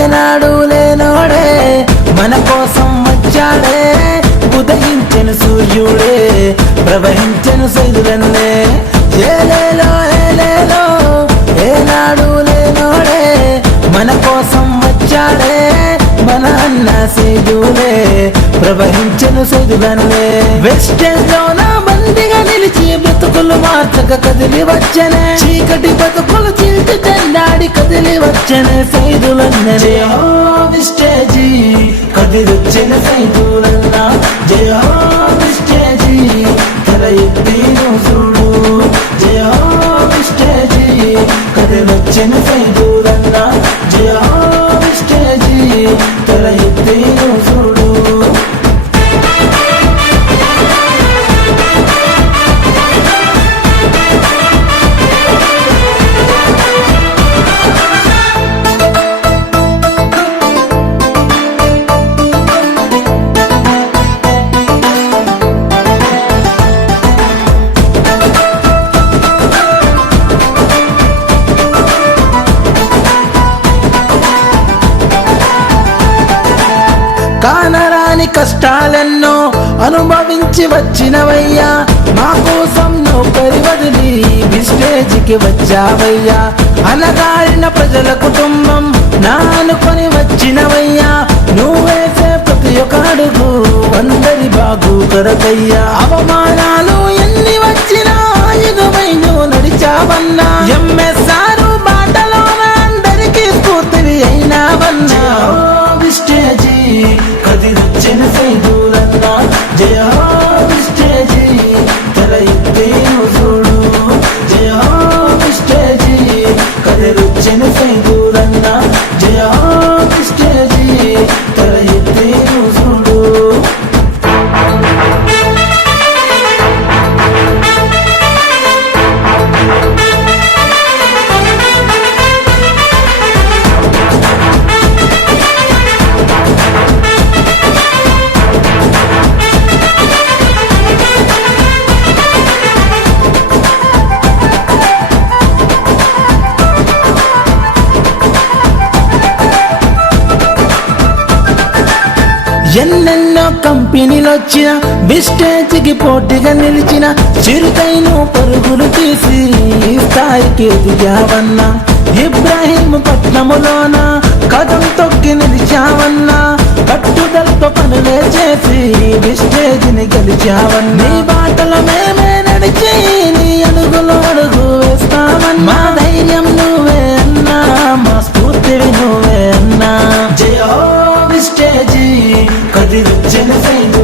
ఏనాడు లేనోడే మన కోసం వచ్చాడే, ఉదయించెను సూర్యుడే ప్రవహించెను సైదులన్నే. ఏలేలో ఏలేలో ఏనాడు లేనోడే మన కోసం వచ్చాడే, మన అన్న సైదులే ప్రవహించెను సైదులన్నే. వెస్టేజ్ లోన బందిగా నిలిచి బ్రతుకులు మార్చక కదిలి వచ్చనే, చీకటి బతుకులు చీల్చి చెండాడి కదిలి వచ్చనే సైదులన్నే. జయ హో వెస్టేజీ కదిలొచ్చిన సైదులన్న, జయ హో వెస్టేజీ తల ఎత్తి చూడు, జయ హో వెస్టేజీ కదిలొచ్చిన సైదులన్న, జయ హో వెస్టేజీ తల ఎత్తి చూడు. కానరాని కష్టాలెన్నో అనుభవించి వచ్చినవయ్యా, మా కోసం నౌకరి వదిలి విస్టేజ్కి వచ్చావయ్యా. అనగారిన ప్రజల కుటుంబం నా అనుకొని వచ్చినవయ్యా, నువ్వేసే ప్రతి ఒక్క అడుగు అందరి బాగు కొరకయ్యా. అవమానాలు ఎన్ని వచ్చినా ఎదువై నువ్వు నడిచావన్నా, ఎంఎస్ఆర్ బాటలోన అందరికీ స్ఫూర్తివి అయినావన్నా. విస్టేజీ కదిలొచ్చిన సైదులన్న, జయ హో విస్టేజీ తల ఎత్తి చూడు, జయ హో విస్టేజీ కదిలొచ్చిన సైదులన్న, జయ హో విస్టేజీ తల ఎత్తి చూడు. ఎన్నెన్నో కంపెనీలొచ్చిన విస్టేజ్కి పోటీగా నిలిచిన, చిరుకైను పరుగులు తీసి ఈ స్థాయికి ఎదిగావన్నా. ఇబ్రాహీంపట్నములోన కదం తొక్కి నిలిచావన్నా, కట్టుదలతో పనులే చేసి విస్టేజ్ని గెలిచావన్నా. నీ బాటల మేమే నడిచి నీ అడుగులు అడుగు వేస్తామన్నా, మా ధైర్యం నువ్వే అన్నా, మా స్ఫూర్తివి నువ్వే అన్నా. జయ హో విస్టేజీ కదిలొచ్చిన సైదు